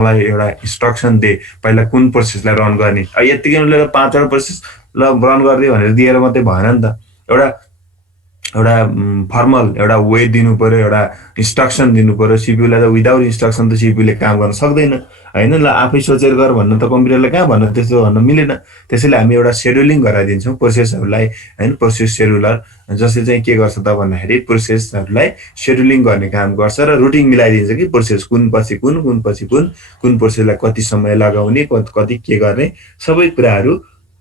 मलाई एउटा instruction they पहिला कुन प्रोसेसलाई रन गर्ने यतिकै उसले 5वटा प्रोसेस ल रन गरिदियो भनेर दिएर मात्रै भएन नि त एउटा एउटा फर्मल एउटा वे दिनु पर्यो एउटा इन्स्ट्रक्सन दिनु पर्यो सिपियुलाई त विदाउट इन्स्ट्रक्सन त सिपियुले काम गर्न सक्दैन हैन ल आफै सोचेर गर भन्न त कम्प्युटरले कहाँ भन्न त्यस्तो भन्न मिलेन त्यसैले हामी एउटा शेड्युलिङ गराइदिन्छौँ प्रोसेसहरूलाई हैन प्रोसेस शेड्युलर जसले चाहिँ के गर्छ त भन्दाखेरि प्रोसेसहरूलाई शेड्युलिङ गर्ने काम गर्छ र रुटिन मिलाइदिन्छ कि प्रोसेस कुन पछि कुन कुन पछि कुन प्रोसेसलाई कति समय लगाउने कति के गर्ने सबै कुराहरू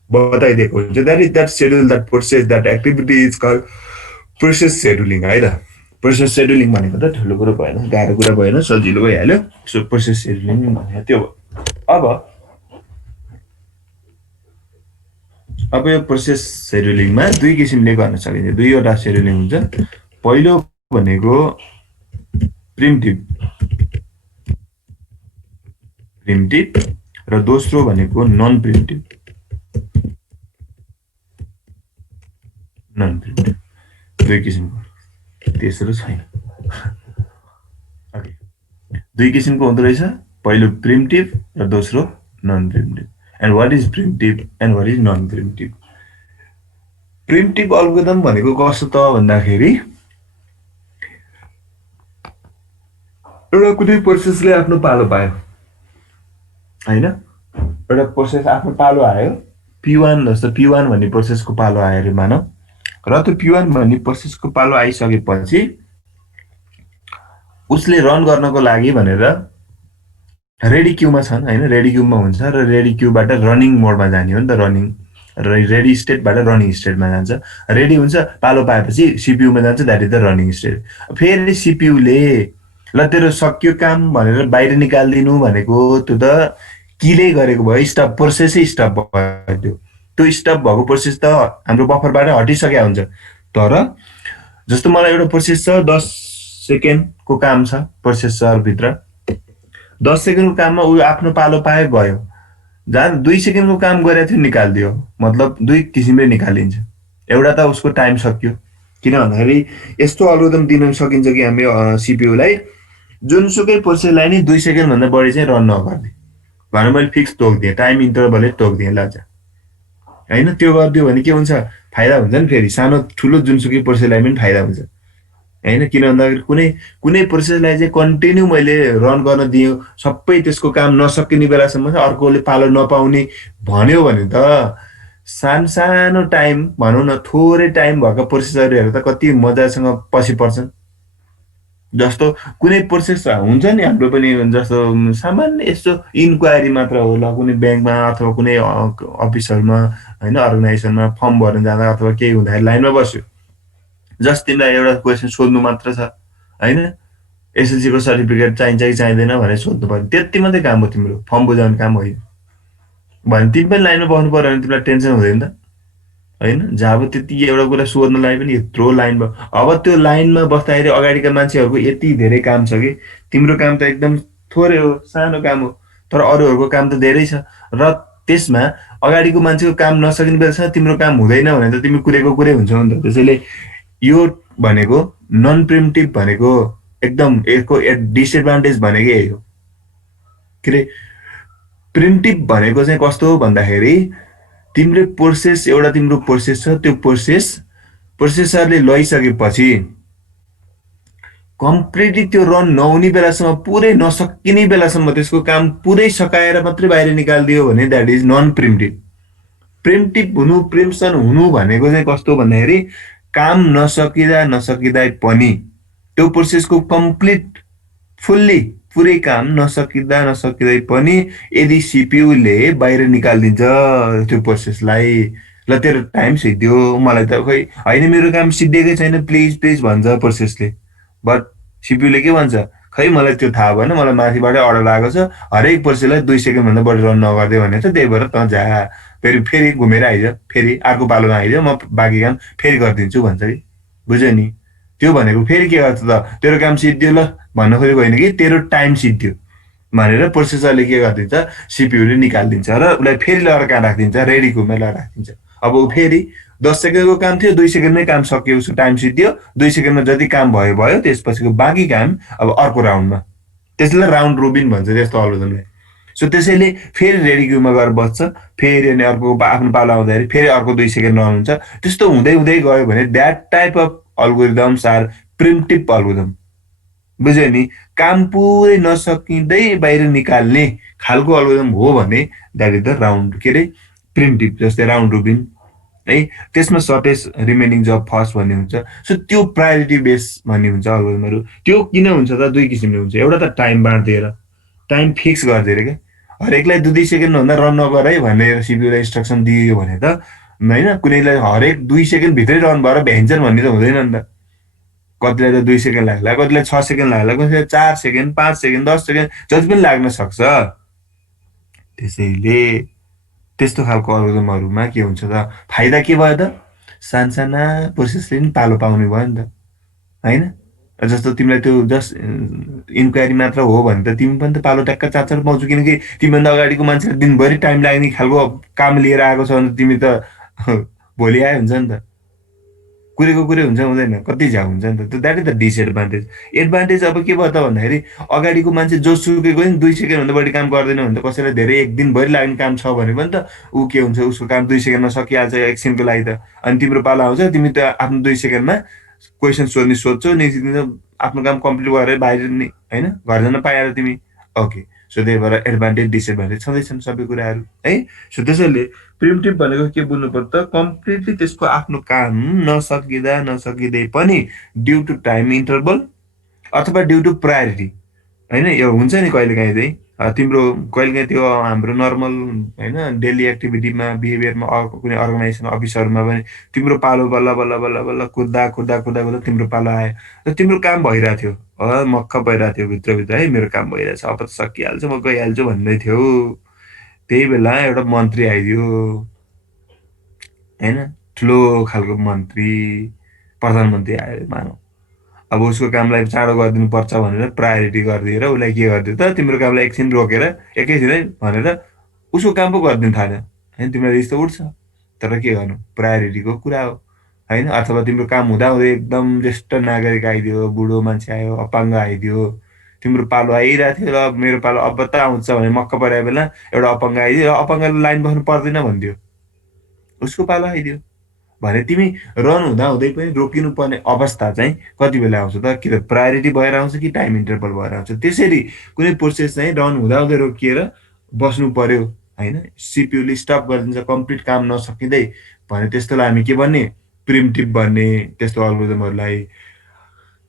बताइदिएको हुन्छ that schedule that process that activity is called process scheduling है त प्रोसेस शेड्युलिङ भनेको त ठुलो कुरो भएन गाह्रो कुरा भएन सजिलो भइहाल्यो सो प्रोसेस शेड्युलिङ भनेको त्यो अब यो प्रोसेस शेड्युलिङमा दुई किसिमले गर्न सकिन्छ दुईवटा शेड्युलिङ हुन्छ पहिलो भनेको प्रिमिटिभ र दोस्रो भनेको नन प्रिमिटिभ दुई किसिमको तेस्रो छैन ओके दुई किसिमको हुँदो रहेछ पहिलो प्रिमिटिभ र दोस्रो non primitive and what is primitive and what is non primitive primitive algorithm भनेको कस्तो त भन्दाखेरि एउटा कुनै प्रोसेसले आफ्नो पालो पायो हैन एउटा प्रोसेस आफ्नो पालो आयो P1 जस्तो P1 भन्ने प्रोसेसको पालो आयो रे मानौ र त्यो P1 भन्ने प्रोसेसको पालो आइसकेपछि उसले रन गर्नको लागि भनेर रेडी क्यूमा छन् हैन रेडी क्यूमा हुन्छ र रेडी क्यूबाट रनिङ मोडमा जाने हो नि त रनिङ रेडी स्टेटबाट रनिङ स्टेटमा जान्छ रेडी हुन्छ पालो पाएपछि सीपीयूमा जान्छ that is the running state फेरि सीपीयूले ल तेरो सक्यो काम भनेर बाहिर निकाल्दिनु भनेको त्यो त किले गरेको भयो स्टप प्रोसेसै स्टप भयो त्यो स्टप भएको प्रोसेस त हाम्रो बफरबाट हटिसक्या हुन्छ तर जस्तो मलाई एउटा प्रोसेस छ 10 सेकेन्डको काम छ प्रोसेसर भित्र 10 सेकेन्डको काममा उ आफ्नो पालो पाए गयो जहाँ 2 सेकेन्डको काम गरेको थियो निकाल्दियो मतलब दुई किसिमले निकालिन्छ एउटा त उसको टाइम सक्यो किन भन्दाखेरि यस्तो अल्गोरिदम दिन सकिन्छ कि हामी सीपीयूलाई जुनसुकै प्रोसेसलाई नि 2 सेकेन्ड भन्दा बढी चाहिँ रन नगर्ने भने मैले फिक्स तोक्दिए टाइम इन्टरभलले तोक्दिए ल हैन त्यो गर्दियो भने के हुन्छ फाइदा हुन्छ नि फेरि सानो ठुलो जुनसुकै प्रोसेसलाई पनि फाइदा हुन्छ हैन किन भन्दाखेरि कुनै प्रोसेसलाई चाहिँ कन्टिन्यू मैले रन गर्न दियो सबै त्यसको काम नसकिने बेलासम्म अर्कोले पालो नपाउने भन्यो भने त सानो टाइम भनौं न थोरै टाइम भएको प्रोसेसरहरु त कति मजासँग पछि पर्छन् जस्तो कुनै प्रोसेस हुन्छ नि हाम्रो पनि जस्तो सामान्य यस्तो इन्क्वायरी मात्र हो ल कुनै बैंकमा अथवा कुनै अफिसहरुमा हैन अर्गनाइजेसनमा फर्म भर्न जाँदा अथवा केही हुँदा लाइनमा बस्यो जस्ट तिमीलाई एउटा क्वेशन सोध्नु मात्र छ हैन एसएलसी को सर्टिफिकेट चाहिन्छ कि चाहिँदैन भनेर सोध्नु पर्यो त्यति मात्रै काम हो तिम्रो फर्म बुझाउने काम होइन भने तिमी पनि लाइनमा बस्नु पर्यो भने तिमीलाई टेन्सन हुँदैन त हैन जब त्यति एउटा कुरा सोध्नलाई पनि यत्रो लाइन भयो अब त्यो लाइनमा बस्दाखेरि अगाडिका मान्छेहरुको यति धेरै काम छ कि तिम्रो काम त एकदम थोरै हो सानो काम हो तर अरूहरुको काम त धेरै छ र त्यसमा अगाडिको मान्छेको काम नसकिने बेलासम्म तिम्रो काम हुँदैन भने त तिमी कुरेको कुरै हुन्छ नि त त्यसैले यो भनेको नन प्रिमिटिभ भनेको एकदम यसको डिसएडभान्टेज भनेकै यही हो के प्रिमिटिभ भनेको चाहिँ कस्तो हो भन्दाखेरि तिम्रो प्रोसेस एउटा तिम्रो प्रोसेस छ त्यो प्रोसेसरले लैसकेपछि कम्प्लिटली त्यो रन नहुने बेलासम्म पुरै नसकिने बेलासम्म त्यसको काम पुरै सकाएर मात्रै बाहिर निकाल्दियो भने दैट इज नन प्रिमिटिभ प्रिम्पसन हुनु भनेको चाहिँ कस्तो भन्दाखेरि काम नसकिँदा पनि त्यो प्रोसेसको कम्प्लिट फुल्ली पुरै काम नसकिँदा पनि यदि सीपीयूले बाहिर निकाल्दिन्छ त्यो प्रोसेसलाई ल तेरो टाइम सिद्धियो मलाई त खै हैन मेरो काम सिद्धिएकै छैन प्लिज भन्छ प्रोसेसले बट सीपीयूले के भन्छ खै मलाई त्यो थाहा भएन मलाई माथिबाट अर्डर आएको छ हरेक प्रोसेसलाई 2 सेकेन्ड भन्दा बढी रन नगर्दै भनेछ त्यही भएर त जा फेरि घुमेर आइज फेरि अर्को पालोमा आइज म बाँकी काम फेरि गर्दिन्छु भन्छ कि बुझ्यो नि त्यो भनेको फेरि के गर्छ त तेरो काम सिद्धियो ल भन्न खोजेको होइन कि तेरो टाइम सिद्धियो भनेर प्रोसेसरले के गर्दिन्छ सीपीयूले निकाल्दिन्छ र उलाई फेरि लगाएर कहाँ राख्दिन्छ रेडी क्यूमा लगाएर राख्दिन्छ अब फेरि 10 सेकेन्डको काम थियो 2 सेकेन्डमै काम सक्यो उसको टाइम सिद्धियो 2 सेकेन्डमा जति काम भयो त्यसपछिको बाँकी काम अब अर्को राउन्डमा त्यसलाई राउन्ड रोबिन भन्छ त्यस्तो अल्गोरिदमलाई सो त्यसैले फेरि रेडी क्युमा गएर बस्छ, फेरि अनि अर्को आफ्नो पालो आउँदाखेरि फेरि अर्को 2 सेकेन्ड रन हुन्छ। त्यस्तो हुँदै हुँदै गयो भने that type of algorithms are preemptive algorithm. बुझ्यो नि? काम पुरै नसकिँदै बाहिर निकाल्ने खालको अल्गोरिदम हो भने द्याट इज द राउन्ड के अरे प्रिम्प्टिभ, जस्तै राउन्ड रोबिन है। त्यसमा सर्टेज रिमेनिङ जब फर्स्ट भन्ने हुन्छ। सो त्यो प्रायोरिटी बेस भन्ने हुन्छ अल्गोरिदमहरू। त्यो किन हुन्छ त? 2 किसिमले हुन्छ। एउटा त टाइम बाँडिदिएर, टाइम फिक्स गरिदिएर क्या, हरेकलाई 2 सेकेन्डभन्दा रन नगर है भनेर सिपियूलाई इन्स्ट्रक्सन दियो भने त होइन, कुनैलाई हरेक 2 सेकेन्ड भित्रै रन भएर भ्याइन्छन् भन्ने त हुँदैन नि त। कतिलाई त 2 सेकेन्ड लाग्ला, कतिलाई 6 सेकेन्ड लाग्ला, कतिलाई 4 सेकेन्ड, 5 सेकेन्ड, 10 सेकेन्ड जति पनि लाग्न सक्छ। त्यसैले त्यस्तो खालको अल्गोरिदमहरूमा के हुन्छ त, फाइदा के भयो त? सानसाना प्रोसेसले पनि पालो पाउने भयो नि त, होइन? जस्तो तिमीलाई त्यो जस्ट इन्क्वायरी मात्र हो भने त तिमी पनि त पालो ट्याक्क चार पाउँछौ, किनकि तिमीभन्दा अगाडिको मान्छेले दिनभरि टाइम लाग्ने खालको काम लिएर आएको छ भने तिमी त भोलि आयो हुन्छ नि त। कुरेको कुरै हुन्छ हुँदैन, कति झ्याउ हुन्छ नि त। That is the disadvantage. Advantage अब के भयो त भन्दाखेरि अगाडिको मान्छे जोसुकैको नि 2 सेकेन्डभन्दा बढी काम गर्दैन भने त कसैलाई धेरै एक दिनभरि लाग्ने काम छ भने पनि त ऊ के हुन्छ, उसको काम 2 सेकेन्डमा सकिहाल्छ एकछिनको लागि त। अनि तिम्रो पालो आउँछ, तिमी त आफ्नो 2 सेकेन्डमा क्वेसन सोध्छौ, निस्किन्छौ, आफ्नो काम कम्प्लिट गरेर बाहिर नि होइन घर जान पाइहाल्यो तिमी। ओके, सो त्यही भएर एडभान्टेज डिसएडभान्टेज छँदैछन् सबै कुराहरू है। सो त्यसैले प्रिम्प्टिभ भनेको के बुझ्नु पर्छ त? कम्प्लिटली त्यसको आफ्नो काम नसकिँदै पनि ड्यु टु टाइम इन्टरभल अथवा ड्यु टु प्रायोरिटी, होइन? यो हुन्छ नि कहिलेकाहीँ चाहिँ तिम्रो कहिलेकाहीँ त्यो हाम्रो नर्मल होइन डेली एक्टिभिटीमा बिहेभियरमा कुनै अर्गनाइजेसन अफिसहरूमा पनि तिम्रो पालो बल्ल बल्ल बल्ल बल्ल कुद्दा कुद्दा कुद्दा कुद्दा तिम्रो पालो आयो र तिम्रो काम भइरहेको थियो, मक्ख भइरहेको थियो भित्रभित्र है, मेरो काम भइरहेछ, अब त सकिहाल्छ, म गइहाल्छु भन्दै थियो। त्यही बेला एउटा मन्त्री आइदियो होइन, ठुलो खालको मन्त्री, प्रधानमन्त्री आयो मानौ। अब उसको कामलाई चाँडो गरिदिनु पर्छ भनेर प्रायोरिटी गरिदिएर उसलाई के गरिदियो त, तिम्रो कामलाई एकछिन रोकेर एकैछिन है भनेर उसको काम पो गरिदिनु थाल्यो होइन। तिमीलाई रिस त उठ्छ, तर के गर्नु, प्रायोरिटीको कुरा हो होइन। अथवा तिम्रो काम हुँदाहुँदै एकदम ज्येष्ठ नागरिक आइदियो, बुढो मान्छे आयो, अपाङ्ग आइदियो, तिम्रो पालो आइरहेको थियो र मेरो पालो अब त आउँछ भने मक्क परेको बेला एउटा अपाङ्ग आइदियो र अपाङ्गले लाइन बस्नु पर्दैन भनिदियो, उसको पालो आइदियो भने तिमी रन हुँदाहुँदै पनि रोकिनु पर्ने अवस्था चाहिँ कति बेला आउँछ त? कि त प्रायोरिटी भएर आउँछ कि टाइम इन्टरभल भएर आउँछ। त्यसरी कुनै प्रोसेस चाहिँ रन हुँदाहुँदै रोकिएर बस्नु पर्यो होइन, सिपियूले स्टप गरिदिन्छ कम्प्लिट काम नसकिँदै भने त्यस्तोलाई हामी के भन्ने, प्रिम्प्टिभ भन्ने। त्यस्तो अल्गोरिदमहरूलाई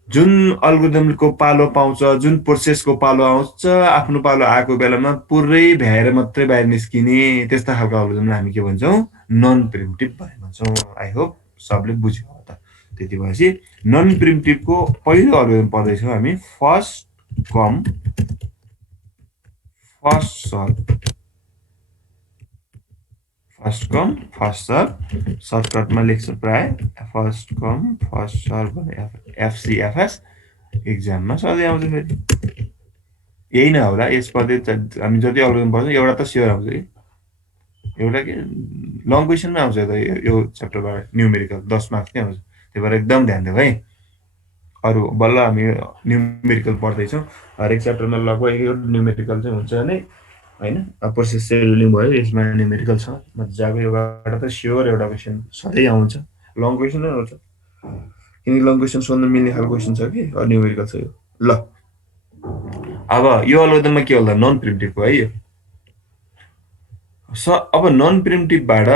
जुन अल्गोरिदमको पालो पाउँछ, जुन प्रोसेसको पालो आउँछ, आफ्नो पालो आएको बेलामा पुरै भ्याएर मात्रै बाहिर निस्किने त्यस्ता खालको अल्गोरिदमलाई हामी के भन्छौँ? नन प्रिम्प्टिभ भन्ने भन्छौँ। आई होप सबले बुझ्यो होला त। त्यति भएपछि नन प्रिम्प्टिभको पहिलो अल्गोरिदम पढ्दैछौँ हामी, first come first serve. First come first serve, सर्टकटमा लेख्छ प्राय फर्स्ट कम फर्स्ट सर्भ भने एफसिएफएस इक्जाममा सधैँ आउँछ। फेरि यही नै होला, यसपछि हामी जति अल्गोरिदम पढ्छौँ एउटा त स्योर आउँछ कि, एउटा के लङ क्वेसनमै आउँछ त यो च्याप्टरबाट, न्युमेरिकल 10 मार्क्स नै आउँछ। त्यही भएर एकदम ध्यान दिऊ है। अरू बल्ल हामी न्युमेरिकल पढ्दैछौँ, हरेक च्याप्टरमा लगभग एउटा न्युमेरिकल चाहिँ हुन्छ नै होइन। प्रोसेस सेड्युलिङ भयो, यसमा न्युमेरिकल छ मजाको। योबाट त स्योर एउटा क्वेसन सधैँ आउँछ, लङ क्वेसन नै आउँछ, किनकि लङ क्वेसन सोध्न मिल्ने खालको क्वेसन छ कि न्युमेरिकल छ यो। ल अब यो अल्गोरिदममा के होला, नन प्रिम्प्टिभको है यो। अब नन प्रिम्प्टिभबाट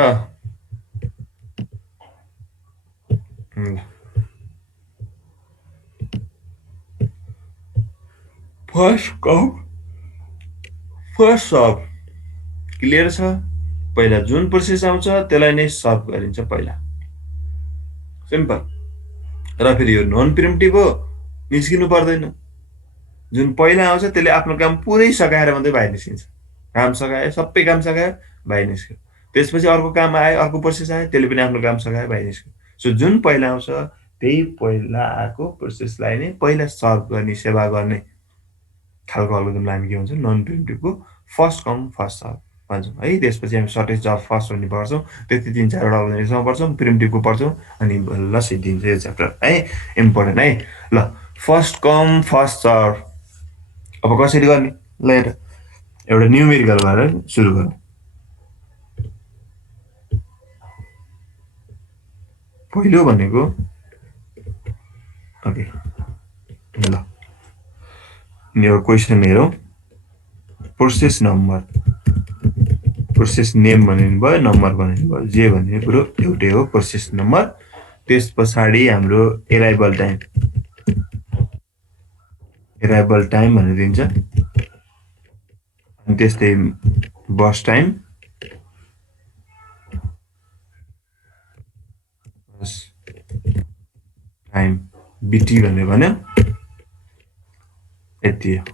first come first serve clear छ। पहिला जुन प्रोसेस आउँछ त्यसलाई नै सर्भ गरिन्छ पहिला, सिम्पल। र फेरि यो नन प्रिम्प्टिभ हो, निस्किनु पर्दैन। जुन पहिला आउँछ त्यसले आफ्नो काम पुरै सकाएर मात्रै बाहिर निस्किन्छ। काम सकायो, सबै काम सकायो, बाहिर निस्क्यो। त्यसपछि अर्को काम आयो, अर्को प्रोसेस आयो, त्यसले पनि आफ्नो काम सकायो, बाहिर निस्क्यो। सो जुन पहिला आउँछ त्यही पहिला आएको प्रोसेसलाई नै पहिला सर्भ गर्ने, सेवा गर्ने खालको अल्गोरिदमलाई हामी के भन्छौँ, नन प्रिम्प्टिभको फर्स्ट कम फर्स्ट सर्भ भन्छौँ है। त्यसपछि हामी सर्टेज जब फर्स्ट भन्ने पढ्छौँ, त्यति 3-4वटा अल्गोरिदमसम्म पढ्छौँ, प्रिम्प्टिभको पढ्छौँ, अनि बल्ल सिद्धिन्छ यो च्याप्टर है। इम्पोर्टेन्ट है। ल फर्स्ट कम फर्स्ट सर्भ अब कसरी गर्ने ल हेर। एउटा न्युमेरिकल गरेर सुरु गरौँ। पहिलो भनेको ओके ल यो क्वेसन हेरौँ। प्रोसेस नम्बर, प्रोसेस नेम भनिनु भयो, नम्बर भनिनु भयो, जे भन्ने कुरो एउटै हो, प्रोसेस नम्बर। त्यस पछाडि हाम्रो एराइभल टाइम, एराइभल टाइम भनेर दिन्छ। अनि त्यस्तै बस टाइम, बस टाइम बिटी भनेर भन्यो। यति हो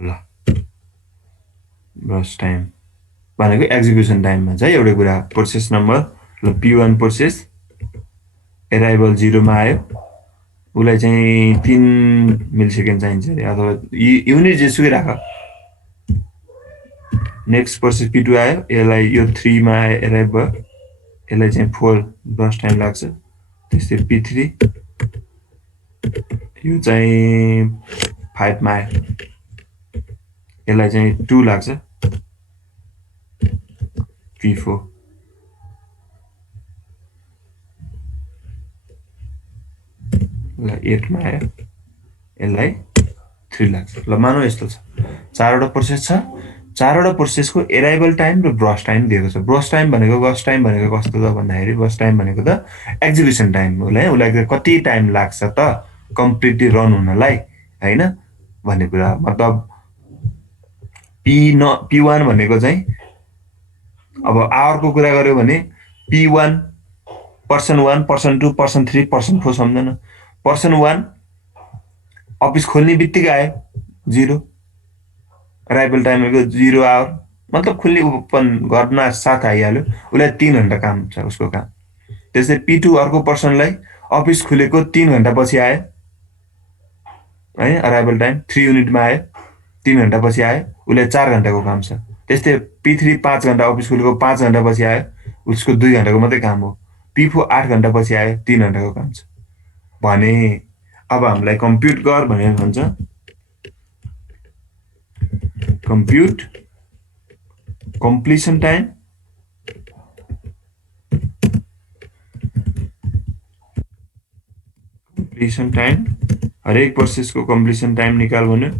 ल। बस टाइम भनेको एक्जिक्युसन टाइम भन्छ है एउटै कुरा। प्रोसेस नम्बर ल P1 प्रोसेस एराइभल 0 मा आयो, उसलाई चाहिँ 3 मिलिसेकेन्ड चाहिन्छ अरे, अथवा युनिट जेसुकै राख। नेक्स्ट प्रोसेस P2 आयो, यसलाई यो 3 मा आयो, एराइभ भयो, यसलाई चाहिँ 4 बस टाइम लाग्छ। त्यस्तै P3 यो चाहिँ 5 मा आयो, यसलाई चाहिँ 2 लाग्छ। P4 यसलाई 8 मा आयो, यसलाई 3 लाग्छ। ल मानौ यस्तो छ, चारवटा प्रोसेस छ, चारवटा प्रोसेसको एराइभल टाइम र ब्रस टाइम दिएको छ। ब्रस टाइम भनेको गस टाइम भनेको कस्तो त भन्दाखेरि, बस टाइम भनेको त एक्जिक्युसन टाइम हो। उसलाई कति टाइम लाग्छ त कम्प्लिटली रन हुनलाई होइन भन्ने कुरा। मतलब P1 भनेको चाहिँ अब आवरको कुरा गर्यो भने P1 person 1, person 2, person 3, person 4 सम्झन। पर्सन 1 अफिस खोल्ने बित्तिकै आयो 0, अराइभल टाइम भनेको 0 आवर, मतलब खुल्ने ओपन गर्न साथ आइहाल्यो, उसलाई 3 घन्टा काम छ उसको काम। त्यसै P2 अर्को पर्सनलाई अफिस खुलेको 3 घन्टा पछि आयो है, अराइभल टाइम 3 युनिटमा आयो, 3 घन्टा पछि आयो, उसलाई 4 घन्टाको काम छ। त्यस्तै P3 5 घन्टा अफिस खुलेको 5 घन्टा पछि आयो, उसको 2 घन्टाको मात्रै काम हो। P4 8 घन्टा पछि आयो, 3 घन्टाको काम छ भने अब हामीलाई कम्प्युट गर भनेर भन्छ। कम्प्युट कम्प्लिसन टाइम, कम्प्लिसन टाइम, हरेक प्रोसेसको कम्प्लिसन टाइम निकाल भन्यो।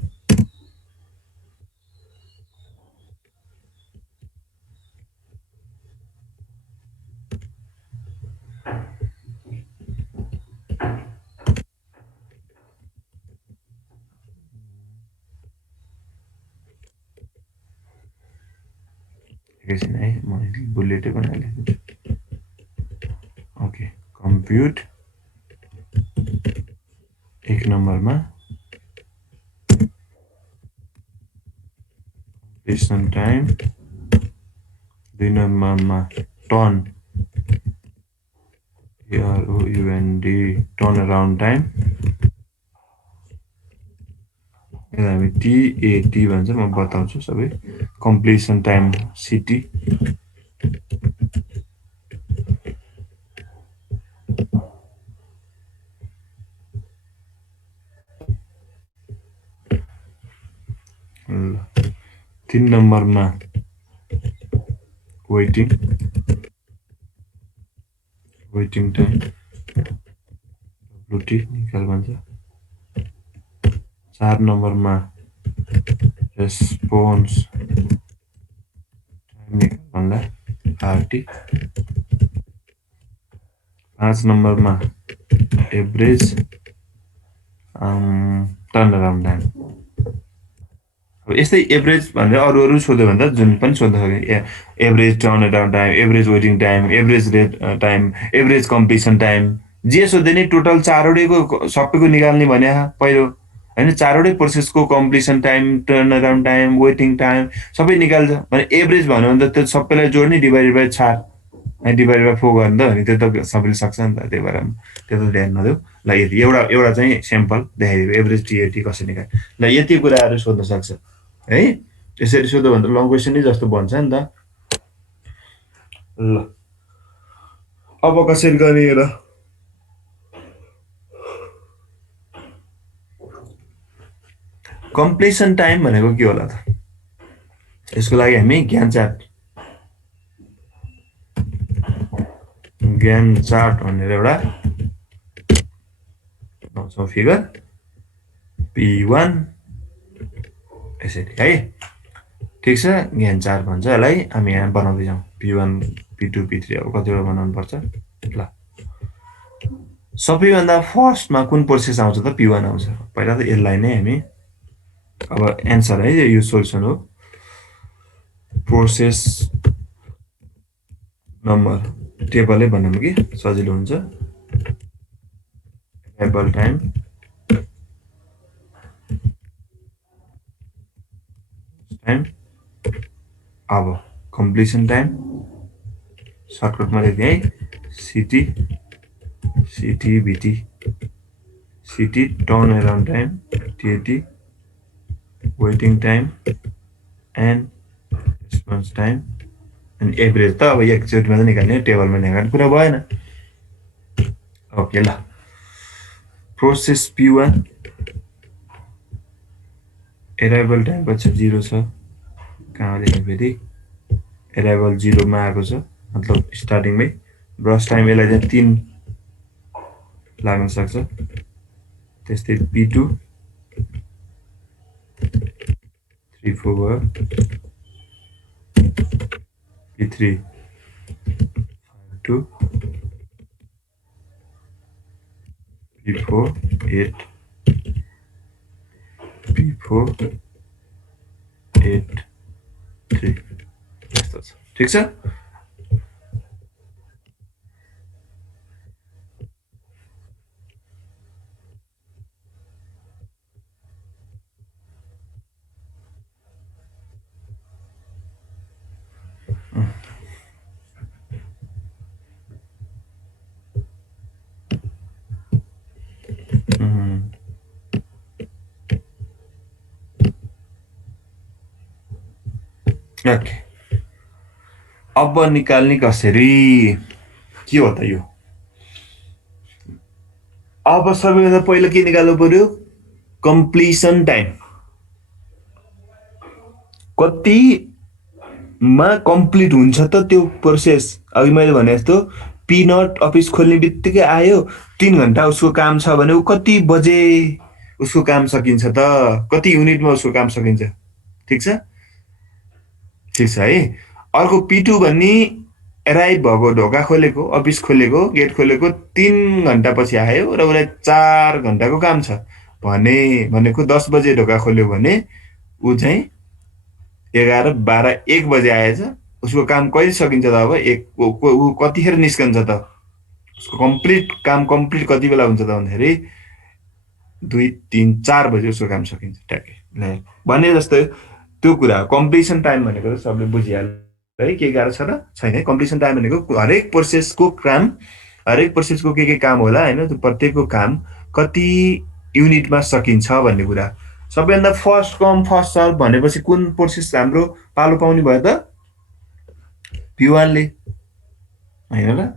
एकैछिन है, म बुलेटै बनाइदिन्छु। ओके, कम्प्युट 1 नम्बरमा कम्प्लिसन टाइम, 2 नम्बरमा turn TROUND turn around time, यसलाई हामी TAT भन्छ, म बताउँछु सबै। कम्प्लिसन टाइम CT, ल 3 नम्बरमा वेटिङ, वेटिङ टाइम WT निकाल भन्छ। 4 नम्बरमा रेस्पोन्स टाइम निकाल भन्दा RT। 5 नम्बरमा एभरेज टर्न अराउन्ड टाइम। अब यस्तै एभरेज भनेर अरू सोध्यो भने त जुन पनि सोध्न सक्यो, average turn around time, average waiting time, average rate time, average completion time, जे सोध्यो नि टोटल चारवटैको सबैको निकाल्ने भने पहिलो होइन। चारवटै प्रोसेसको completion time, turn around time, waiting time सबै निकाल्छ भने एभरेज भन्यो भने त त्यो सबैलाई जोड्ने, डिभाइडेड बाई 4 अनि डिभाइडेड बाई 4 गर्नु त, अनि त्यो त सबैले सक्छ नि त, त्यही भएर त्यो त ध्यान नदेऊ। ल यति एउटा चाहिँ स्याम्पल देखाइदिएको, एभरेज TAT कसरी निकाल्यो। ल यति कुराहरू सोध्न सक्छ है। यसरी सोध्यो भने त लङ क्वेसन नै जस्तो बन्छ नि त। ल अब कसरी गर्ने र, कम्प्लिसन टाइम भनेको के होला त? यसको लागि हामी ज्ञान चार्ट भनेर एउटा लाउँछौँ फिगर P1 यसरी है। ठिक छ, ज्ञान चार्ट भन्छ यसलाई। हामी यहाँ बनाउँदै जाउँ P1 P2 P3 अब कतिवटा बनाउनु पर्छ। ल सबैभन्दा फर्स्टमा कुन प्रोसेस आउँछ त P1 आउँछ। पहिला त यसलाई नै हामी अब एन्सर है यो सोल्युसन हो। प्रोसेस नम्बर टेबलै बनाउँ कि सजिलो हुन्छ। एराइभल टाइम अब कम्प्लिसन टाइम सर्टकटमा लेख्ने है CT turn around time TAT waiting time and response time अनि एभरेज त अब एकचोटिमा त निकाल्ने टेबलमा निकाल्ने कुरा भएन। ओके ल प्रोसेस P1 एराइभल टाइम पछि 0 छ। कहाँ लेख्ने फेरि एराइभल 0 मा आएको छ मतलब स्टार्टिङमै। ब्रस टाइम यसलाई चाहिँ 3 लाग्न सक्छ। त्यस्तै P2 3 4 भयो। P3 5 2 P4 8 P4 8 3 यस्तो छ। ठिक छ। ओके अब निकाल्ने कसरी के हो त यो। अब सबैभन्दा पहिला के निकाल्नु पर्यो कम्प्लिसन टाइम। कतिमा कम्प्लिट हुन्छ त त्यो प्रोसेस। अघि मैले भने जस्तो P0 अफिस खोल्ने बित्तिकै आयो 3 घण्टा उसको काम छ भने ऊ कति बजे उसको काम सकिन्छ त कति युनिटमा उसको काम सकिन्छ। ठिक छ है। अर्को P2 भन्ने एराइभ भएको ढोका खोलेको अफिस खोलेको गेट खोलेको 3 घण्टा पछि आयो र उसलाई 4 घण्टाको काम छ भनेको 10 बजे ढोका खोल्यो भने ऊ चाहिँ 11 12 1 बजे आएछ। उसको काम कहिले सकिन्छ त अब ऊ कतिखेर निस्कन्छ त उसको काम कम्प्लिट कति बेला हुन्छ त भन्दाखेरि 2 3 4 बजे उसको काम सकिन्छ ट्याक्कै भने जस्तो त्यो कुरा। कम्प्लिसन टाइम भनेको सबले बुझिहाल्यो है के गाह्रो छ र छैन। कम्प्लिसन टाइम भनेको हरेक प्रोसेसको के काम होला हैन त्यो प्रत्येकको काम कति युनिटमा सकिन्छ भन्ने कुरा। सबैभन्दा फर्स्ट कम फर्स्ट सर्भ भनेपछि कुन प्रोसेस हाम्रो पालो पाउने भयो त P1 ले हैन र।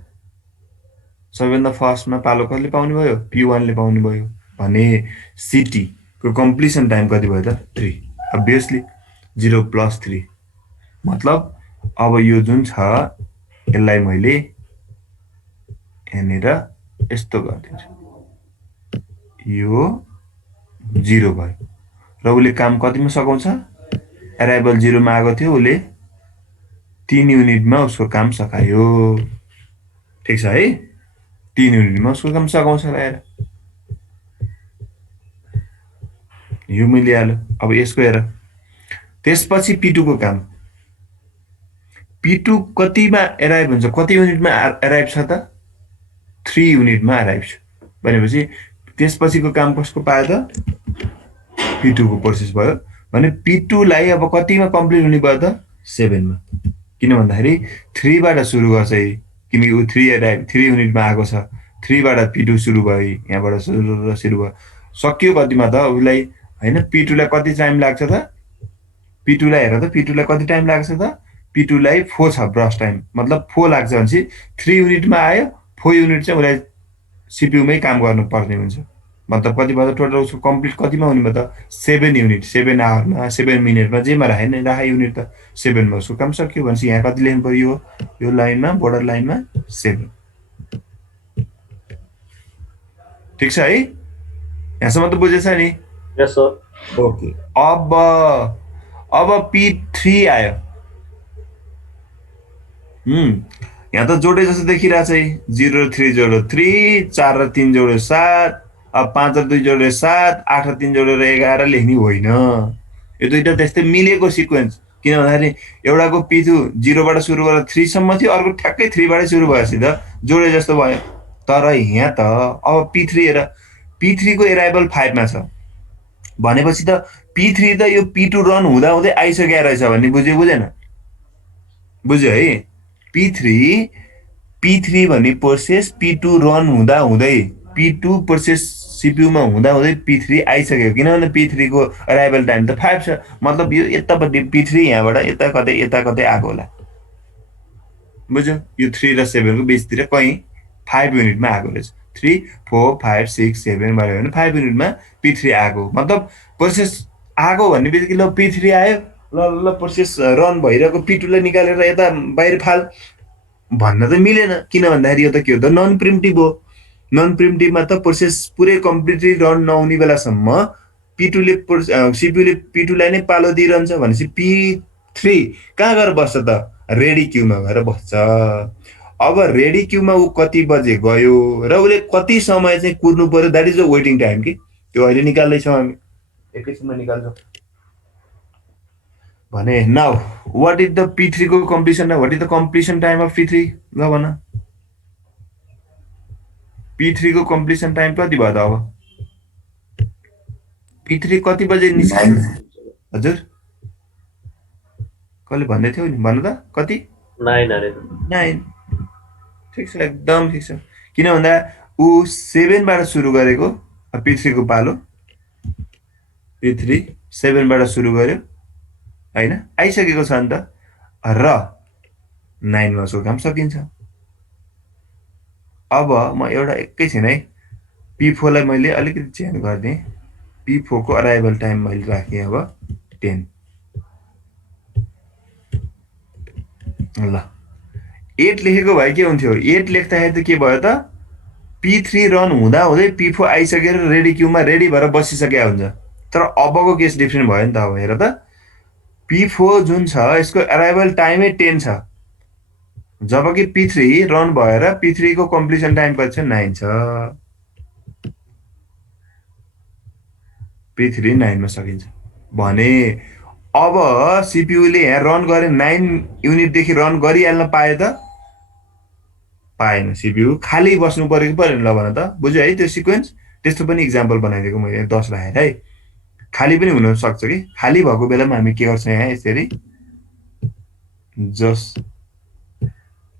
सबैभन्दा फर्स्टमा पालो कसले पाउने भयो P1 ले पाउने भयो भने CT को कम्प्लिसन टाइम कति भयो त 3 obviously 0 + 3 मतलब अब यो जुन छ यसलाई मैले यहाँनिर यस्तो गरिदिन्छु यो 0 भयो र उसले काम कतिमा सकाउँछ एराइभल 0 मा आएको थियो उसले 3 युनिटमा उसको काम सकायो। ठिक छ है 3 युनिटमा उसको काम सकाउँछ हेर यो मिलिहाल्यो। अब यसको हेर त्यसपछि P2 को काम P2 कतिमा एराइभ हुन्छ कति युनिटमा एराइभ छ त 3 युनिटमा एराइभ छ भनेपछि त्यसपछिको काम कसको पायो त P2 को प्रोसेस भयो भने P2 लाई अब कतिमा कम्प्लिट हुने भयो त 7 मा। किन भन्दाखेरि 3 बाट सुरु गर्छ किनकि उ 3 युनिटमा आएको छ 3 बाट P2 सुरु भयो यहाँबाट सुरु भयो सकियो कतिमा त उसलाई हैन P2 लाई कति टाइम लाग्छ त P2 लाई हेर त P2 लाई कति टाइम लाग्छ त P2 लाई 4 छ ब्रस टाइम मतलब 4 लाग्छ भने 3 युनिटमा आयो 4 युनिट चाहिँ उसलाई CPU मै काम गर्नु पर्ने हुन्छ। मतलब कति भयो त टोटल उसको कम्प्लिट कतिमा हुने भयो त 7 युनिट 7 आवरमा 7 मिनटमा जेमा राखे नि राखे युनिट त 7 मा उसको काम सक्यो भनेपछि यहाँ कति लेख्नु पर्यो यो लाइनमा बोर्डर लाइनमा 7 ठिक छ है यहाँसम्म त बुझेछ नि यस सर। ओके अब P3 आयो यहाँ त जोडे जस्तो देखिरहेछ है 0 र 3 जोड्यो 3 4 र 3 जोड्यो 7 अब 5 र 2 जोडेर 7 8 र 3 जोडेर 11 लेख्ने होइन यो दुईटा त्यस्तै मिलेको सिक्वेन्स किन भन्दाखेरि एउटाको P2 0 बाट सुरु गरेर 3 सम्म थियो अर्को ठ्याक्कै 3 बाटै सुरु भएपछि त जोडे जस्तो भयो तर यहाँ त अब P3 हेर P3 को एराइभल 5 मा छ भनेपछि त P3 त यो P2 रन हुँदा हुँदै आइसकेको रहेछ भन्ने बुझ्यो बुझेन बुझ्यो है P3 भन्ने प्रोसेस P2 रन हुँदा हुँदै P2 प्रोसेस सिपियुमा हुँदा हुँदै P3 आइसक्यो किनभने P3 को अराइभल टाइम त 5 छ मतलब यो यतापट्टि P3 यहाँबाट यता कतै आएको होला बुझ्यो यो 3 र 7 को बीचतिर कहीँ 5 युनिटमा आएको रहेछ 3 4 5 6 7 भयो भने 5 युनिटमा P3 आएको मतलब प्रोसेस आएको भन्ने बित्तिकै ल P3 आयो ल प्रोसेस रन भइरहेको P2 लाई निकालेर यता बाहिर फाल भन्न त मिलेन किन भन्दाखेरि यो त के हो त नन प्रिम्टिभ हो नन प्रिम्टिभमा त प्रोसेस पुरै कम्प्लिटली रन नहुने बेलासम्म P2ले सिपियुले P2 लाई नै पालो दिइरहन्छ भनेपछि P3 कहाँ गएर बस्छ त रेडी क्यूमा गएर बस्छ अब रेडी क्यूमा ऊ कति बजे गयो र उसले कति समय चाहिँ कुर्नु पर्यो that is the waiting time कि त्यो अहिले निकाल्दैछौँ हामी एकैछिनमा निकाल्छौँ भने now what is the P3 को completion what is the completion time of P3 ल भन P3 को कम्प्लिसन टाइम कति भयो त अब P3 कति बजे निस्किन्छ हजुर कसले भन्दै थियो नि भन्नु त कति 9 ठिक छ एकदम ठिक छ किन भन्दा ऊ 7 बाट सुरु गरेको P3 को पालो P3 7 बाट सुरु गर्यो हैन आइसकेको छ नि त र 9 मा उसको काम सकिन्छ अब म एउटा एकैछिन है P4 लाई मैले अलिकति चेन्ज गर्दिएँ P4 को अराइभल टाइम मैले राखेँ अब 10 ल 8 लेखेको भए के हुन्थ्यो 8 लेख्दाखेरि त के भयो त P3 रन हुँदा हुँदै P4 आइसकेर रेडी क्यूमा रेडी भएर बसिसकेको हुन्छ तर अबको केस डिफ्रेन्ट भयो नि त अब हेर त P4 जुन छ यसको अराइभल टाइमै 10 छ जबकि P3 रन भएर P3 को कम्प्लिसन टाइम कति छ 9 छ P3 9 मा सकिन्छ भने अब सिपियुले यहाँ रन गरे 9 युनिटदेखि रन गरिहाल्न पाए त पाएन सिपियु खाली बस्नु पर्यो कि परेन ल भन त बुझ्यो है त्यो सिक्वेन्स त्यस्तो पनि इक्जाम्पल बनाइदिएको मैले 10 राखेर है खाली पनि हुन सक्छ कि खाली भएको बेलामा हामी के गर्छौँ यहाँ यसरी जस्ट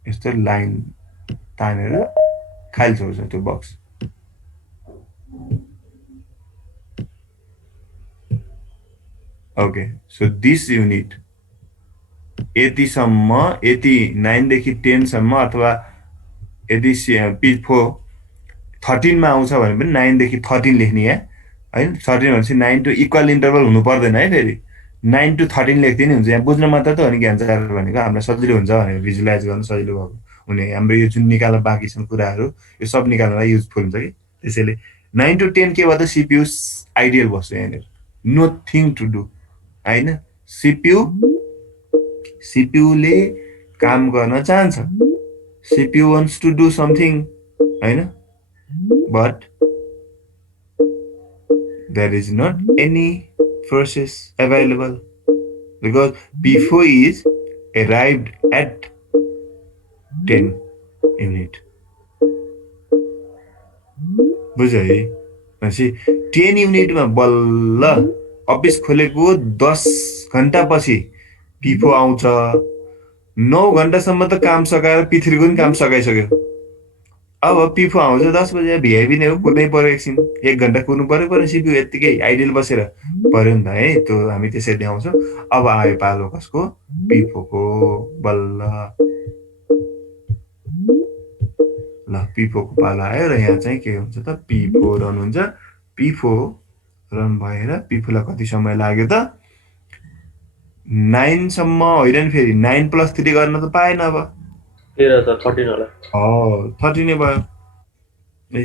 यस्तो लाइन तानेर खाली छोड्छ त्यो box okay so this unit यतिसम्म यति 9 देखि 10 सम्म अथवा यदि P4 13 मा आउँछ भने पनि 9 देखि 13 लेख्ने यहाँ हैन 13 भनेपछि 9 टु इक्वल इन्टरभल हुनु पर्दैन है फेरि 9 टु 13 लेख्दै नि हुन्छ यहाँ बुझ्न मात्र त हो नि के आन्सर भनेको हामीलाई सजिलो हुन्छ भनेर भिजुअलाइज गर्न सजिलो भएको हुने हाम्रो यो जुन निकाल्न बाँकी छन् कुराहरू यो सब निकाल्नलाई युजफुल हुन्छ कि त्यसैले 9 टु 10 के भयो त सिपियु आइडियल बस्छ यहाँनिर नथिङ टु डु हैन सिपियुले काम गर्न चाहन्छ CPU wants to do something हैन but there is not any process available because P4 is arrived at 10 unit बुझ्यो है भनेपछि 10 युनिटमा बल्ल अफिस खोलेको 10 घण्टा पछि P4 आउँछ 9 घण्टासम्म त काम सकाएर P3 को पनि काम सकाइसक्यो अब P4 आउँछ 10 बजे भिआइपी नै हो कुर्नै पर्यो एकछिन 1 घण्टा कुर्नु पर्यो सिपियु यत्तिकै आइडियल बसेर पर्यो नि त है त्यो हामी त्यसरी देखाउँछौँ अब आयो पालो कसको P4 को बल्ल ल P4 को पालो आयो र यहाँ चाहिँ के हुन्छ त P4 रन हुन्छ P4 रन भएर P4लाई कति समय लाग्यो त 9 सम्म होइन नि फेरि 9 + 3 गर्न त पाएन अब 13 होला 30 नै भयो ए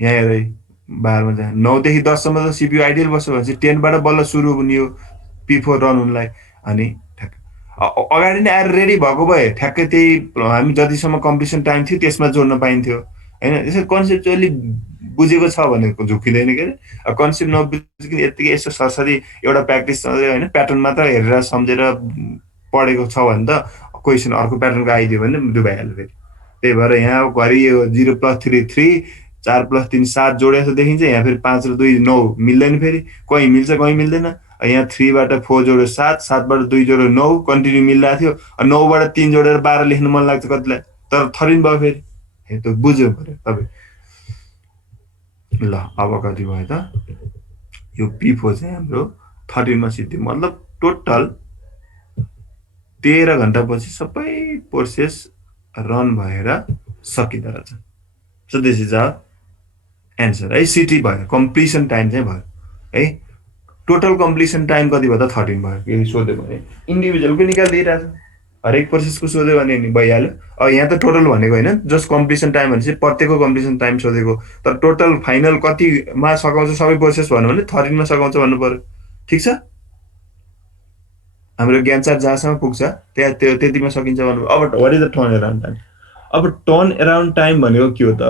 यहाँ हेर है 12 मा जा 9 देखि 10 सम्म त CPU आइडियल बस्छ भनेपछि 10 बाट बल्ल सुरु हुने हो P4 रन हुनलाई अनि ठ्याक्क अगाडि नै आएर रेडी भएको भए ठ्याक्कै त्यही हामी जतिसम्म कम्प्लिसन टाइम थियो त्यसमा जोड्न पाइन्थ्यो होइन यसरी कन्सेप्चुअली बुझेको छ भने झुक्किँदैन के अरे कन्सेप्ट नबुझिकन यत्तिकै यसो सरसरी एउटा प्र्याक्टिस होइन प्याटर्न मात्र हेरेर सम्झेर पढेको छ भने त क्वेसन अर्को प्याटर्नको आइदियो भने डुबाइहाल्यो फेरि त्यही भएर यहाँ घरि यो 0 + 3 3 4 + 3 7 जोडेको देखिन्छ यहाँ फेरि 5 र 2 9 मिल्दैन फेरि कहीँ मिल्छ कहीँ मिल्दैन यहाँ 3 बाट 4 जोड्यो 7 7 बाट 2 जोड्यो 9 कन्टिन्यू मिलिरहेको थियो 9 बाट 3 जोडेर 12 लेख्नु मन लाग्छ कतिलाई तर थरिन भयो फेरि त्यो बुझ्नु पर्यो तपाईँ ल अब कति भयो त यो P4 चाहिँ हाम्रो 13 मा सिद्धियो मतलब टोटल 13 घण्टापछि सबै प्रोसेस रन भएर सकिँदो रहेछ so this is our answer है सिटी भयो कम्प्लिसन टाइम चाहिँ भयो है टोटल कम्प्लिसन टाइम कति भयो त 13 भयो यदि सोध्यो भने इन्डिभिजुअलको निकालिदिइरहेछ हरेक प्रोसेसको सोध्यो भने नि भइहाल्यो अब यहाँ त टोटल भनेको होइन जस्ट कम्प्लिसन टाइम भनेपछि प्रत्येकको कम्प्लिसन टाइम सोधेको तर टोटल फाइनल कतिमा सघाउँछ सबै प्रोसेस भन्नु भने 13 मा सघाउँछ भन्नु पर्यो ठिक छ हाम्रो ज्ञान चार्ट जहाँसम्म पुग्छ त्यहाँ त्यो त्यतिमा सकिन्छ भन्नु अब what is the turnaround time अब टर्न एराउन्ड टाइम भनेको के हो त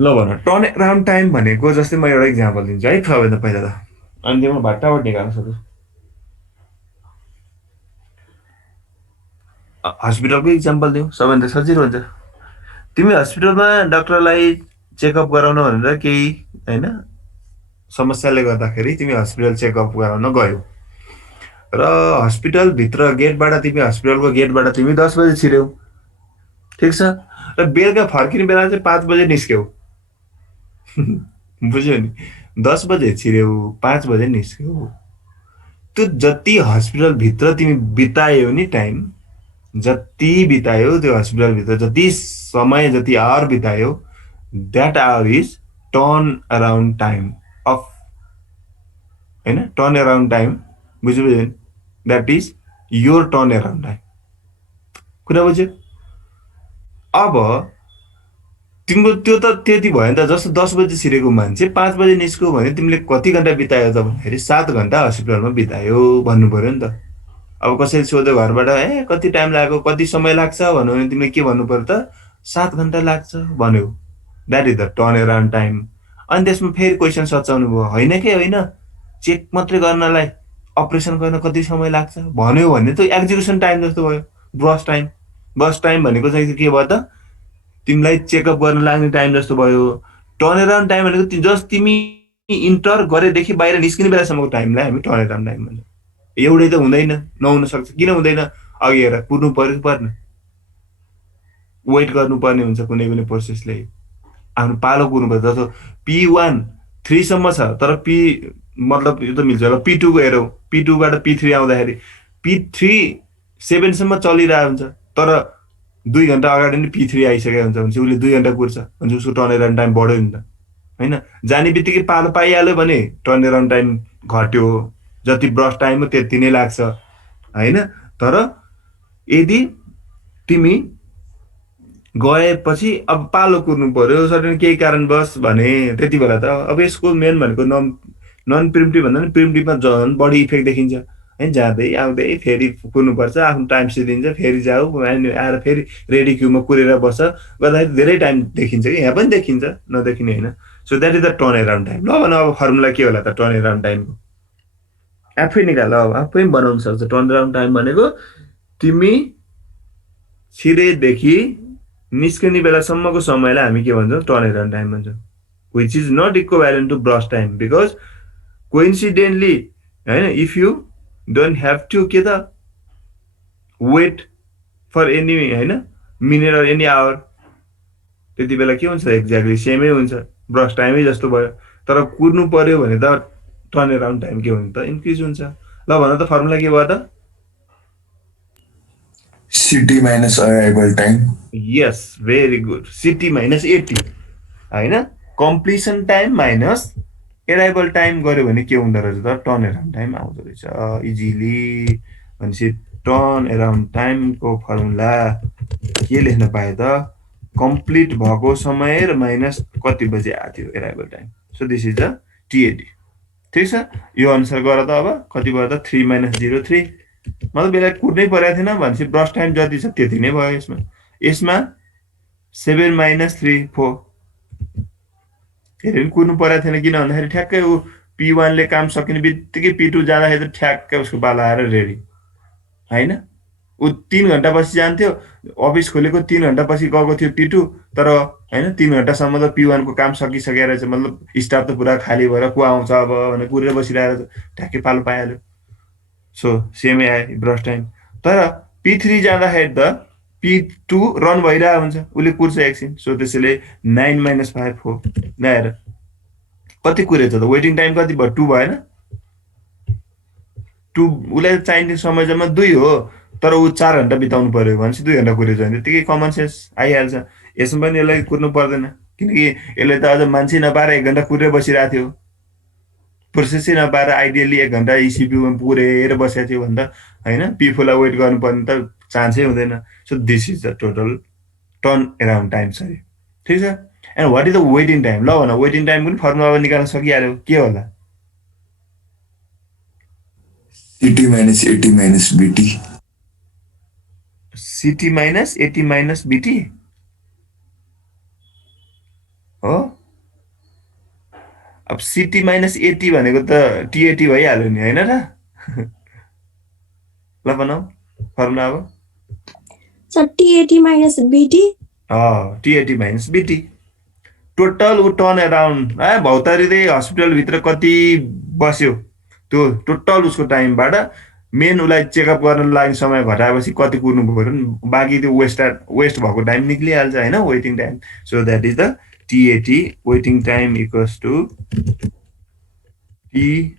ल भन टर्न एराउन्ड टाइम भनेको जस्तै म एउटा इक्जाम्पल दिन्छु है सबैभन्दा पहिला त अनि त्यो म भट्टाभट निकाल्न सक्छु हस्पिटलको इक्जाम्पल दिउँ सबैभन्दा सजिलो हुन्छ तिमी हस्पिटलमा डाक्टरलाई चेकअप गराउन भनेर केही होइन समस्याले गर्दाखेरि तिमी हस्पिटल चेकअप गराउन गयौ र हस्पिटलभित्र गेटबाट तिमी हस्पिटलको गेटबाट तिमी 10 बजे छिर्यौ ठिक छ र बेलुका फर्किने बेला चाहिँ 5 बजे निस्क्यौ बुझ्यौ नि 10 बजे छिर्यौ 5 बजे निस्क्यौ त्यो जति हस्पिटलभित्र तिमी बितायौ नि टाइम जति बितायो त्यो हस्पिटलभित्र जति समय जति आवर बितायो that hour is turn around time of होइन टर्न अराउन्ड टाइम बुझ्यो that is your turn around time कुरा बुझ्यो अब तिम्रो त्यो त त्यति भयो नि त जस्तो 10 बजे छिरेको मान्छे 5 बजे निस्क्यो भने तिमीले कति घन्टा बितायो त भन्दाखेरि 7 घन्टा हस्पिटलमा बितायो भन्नु पर्यो नि त अब कसैले सोध्यो घरबाट कति टाइम लाग्यो कति समय लाग्छ भन्यो भने तिमीले के भन्नु पर्यो त 7 घन्टा लाग्छ भन्यो that is the turn around time अनि त्यसमा फेरि क्वेसन सचाउनु भयो होइन कि होइन चेक मात्रै गर्नलाई अपरेसन गर्न कति समय लाग्छ भन्यो भने त एक्जिक्युसन टाइम जस्तो भयो ब्रस टाइम भनेको चाहिँ के भयो त तिमीलाई चेकअप गर्न लाग्ने टाइम जस्तो भयो टर्न अराउन्ड टाइम भनेको जस्ट तिमी इन्टर गरेदेखि बाहिर निस्किने बेलासम्मको टाइमलाई हामी टर्न अराउन्ड टाइम भन्छौँ एउटै त हुँदैन नहुन सक्छ किन हुँदैन अघि हेर कुर्नु पर्यो पर्न वेट गर्नुपर्ने हुन्छ कुनै कुनै प्रोसेसले आफ्नो पालो कुर्नुपर्छ जस्तो P1 3 सम्म छ तर मतलब यो त मिल्छ होला P2 को हेरौँ P2बाट P3 आउँदाखेरि P3 7 सम्म चलिरहेको हुन्छ तर 2 घन्टा अगाडि नै P3 आइसकेको हुन्छ भने उसले 2 घन्टा कुर्छ भने उसको टर्न अराउन्ड टाइम बढ्यो नि त होइन जाने बित्तिकै पालो पाइहाल्यो भने टर्न अराउन्ड टाइम घट्यो जति ब्रस टाइम हो त्यति नै लाग्छ होइन तर यदि तिमी गएपछि अब पालो कुर्नु पर्यो सर्टेन केही कारणवश भने त्यति बेला त अब यसको मेन भनेको नन प्रिम्टिभ भन्दा पनि प्रिम्टिभमा झन् बढी इफेक्ट देखिन्छ होइन जाँदै आउँदै फेरि कुर्नुपर्छ आफ्नो टाइम सिद्धिन्छ फेरि जाऊ आएर फेरि रेडी क्युमा कुरेर बस्छ गर्दाखेरि धेरै टाइम देखिन्छ कि यहाँ पनि देखिन्छ नदेखिने होइन so that is the turn around time ल भन अब फर्मुला के होला त टर्न अराउन्ड टाइमको आफै निकाल अब आफै बनाउन सक्छ टर्न अराउन्ड टाइम भनेको तिमी छिरेदेखि निस्किने बेलासम्मको समयलाई हामी के भन्छौँ टर्न अराउन्ड टाइम भन्छौँ which is not equivalent to burst time because coincidentally होइन if you don't have to के त वेट फर एनी होइन मिनट अर एनी आवर त्यति बेला के हुन्छ एक्ज्याक्टली सेमै हुन्छ ब्रस टाइमै जस्तो भयो तर कुर्नु पर्यो भने त टर्न अराउन्ड टाइम के हुन्छ त इन्क्रिज हुन्छ ल भन त फर्मुला के भयो त CT minus arrival time. Yes, very good. CT minus 80. होइन completion time minus arrival time गऱ्यो भने के हुँदो रहेछ त टर्न एराउन्ड टाइम आउँदो रहेछ इजिली भनेपछि टर्न एराउन्ड टाइमको फर्मुला के लेख्न पाए त कम्प्लिट भएको समय र माइनस कति बजे आएको थियो arrival time so this is the TAT ठिक छ यो अनुसार गर त अब कति भयो त 3 - 03 मतलब यसलाई कुर्नै परेको थिएन भनेपछि ब्रस टाइम जति छ त्यति नै भयो यसमा यसमा 7 - 3 4 फेरि पनि कुर्नु परेको थिएन किन भन्दाखेरि ठ्याक्कै ऊ P1 ले काम सकिने बित्तिकै P2 जाँदाखेरि त ठ्याक्कै उसको बाला आएर रेडी होइन ऊ 3 घन्टा पछि जान्थ्यो अफिस खोलेको 3 घन्टा पछि गएको थियो P2 तर होइन 3 घन्टासम्म त P1 को काम सकिसकेको रहेछ मतलब स्टाफ त पुरा खाली भएर को आउँछ अब भनेर कुरेर बसिरहेको ठ्याक्कै पालो पाइहाल्यो सो सेमै आयो ब्रस टाइम तर P3 जाँदाखेरि त P2 रन भइरहेको हुन्छ उसले कुर्छ एकछिन सो त्यसैले 9 - 5 4 ल्याएर कति कुरेछ त वेटिङ टाइम कति भयो 2 भएन 2 उसलाई चाहिने समय जम्मा 2 हो तर ऊ 4 घन्टा बिताउनु पर्यो भनेपछि 2 घन्टा कुरेछ भने त्यतिकै कमन सेन्स आइहाल्छ यसमा पनि यसलाई कुर्नु पर्दैन किनकि यसले त अझ मान्छे नपाएर 1 घन्टा कुरेर बसिरहेको थियो प्रोसेसै नपाएर आइडियली 1 घन्टा इसिपीयूमा पुरेर बसेको थियो भने त होइन पिफोलाई वेट गर्नुपर्ने त चान्सै हुँदैन so this is the total turnaround time sorry ठिक छ and what is the waiting time ल भन वेटिङ टाइम पनि फर्मुला निकाल्न सकिहाल्यो के होला CT minus AT minus BT. City minus eighty minus BT हो अब सिटी माइनस एटी भनेको त टिएटी भइहाल्यो नि होइन र ल बनाऊ फर्मुला अब sir TAT minus BT TAT minus BT total ऊ टर्न एराउन्ड भौतारिँदै हस्पिटलभित्र कति बस्यो त्यो टोटल उसको टाइमबाट मेन उसलाई चेकअप गर्न लाग्ने समय घटाएपछि कति कुर्नु पऱ्यो बाँकी त्यो वेस्ट भएको टाइम निक्लिहाल्छ होइन waiting time so that is the TAT waiting time equals to T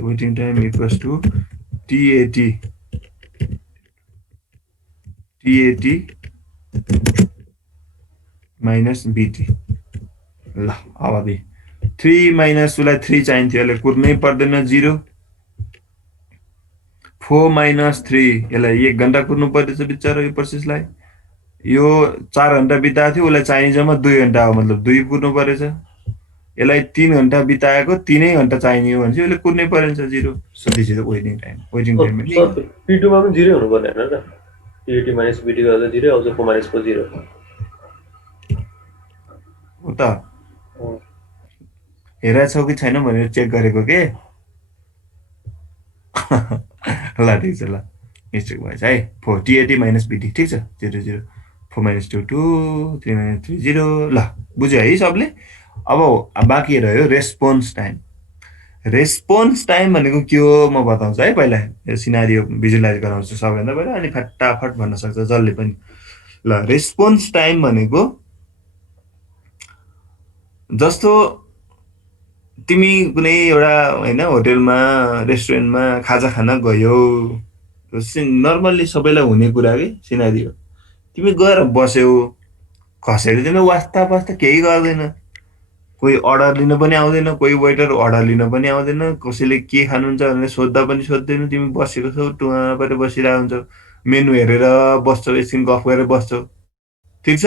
waiting time equals to TAT minus BT ल अब 3 माइनस उसलाई 3 चाहिन्थ्यो यसलाई कुर्नै पर्दैन 0 4 माइनस 3 यसलाई 1 घन्टा कुर्नु पर्दैछ बिचरा यो प्रोसेसलाई यो 4 घन्टा बिताएको थियो उसलाई चाहिने जम्मा 2 घन्टा हो मतलब 2 कुर्नु परेछ यसलाई 3 घन्टा बिताएको 3 घन्टा चाहिने हो भने चाहिँ उसले कुर्नै परेछ 0 so this is the waiting time sir P2 मा पनि 0 हुनु पर्ने हैन र टिएटी माइनस बिटी गर्दा 0 आउँछ 4 माइनस 4 0 हो त हेरेछौ कि छैन भनेर चेक गरेको के ल ठिक छ ल मिस्टेक भएछ है 4 टिएटी माइनस बिटी ठिक छ 0 0 4 माइनस 2 2 3 माइनस 3 0 ल बुझ्यो है सबले अब बाँकी रह्यो रेस्पोन्स टाइम भनेको के हो म बताउँछु है पहिला यो सिनारियो भिजुअलाइज गराउँछु सबैभन्दा पहिला अनि फटाफट भन्न सक्छ जसले पनि ल रेस्पोन्स टाइम भनेको जस्तो तिमी कुनै एउटा होइन होटेलमा रेस्टुरेन्टमा खाजा खान गयो नर्मल्ली सबैलाई हुने कुरा के सिनारियो तिमी गएर बस्यौ कसैले तिमीलाई वास्ता पास्ता केही गर्दैन कोही अर्डर लिन पनि आउँदैन कोही वेटर अर्डर लिन पनि आउँदैन कसैले के खानुहुन्छ भनेर सोद्धा पनि सोध्दैन तिमी बसेको छौ टुवा परेर बसिरहेको हुन्छौ मेनु हेरेर बस्छौ एकछिन गफ गरेर बस्छौ ठिक छ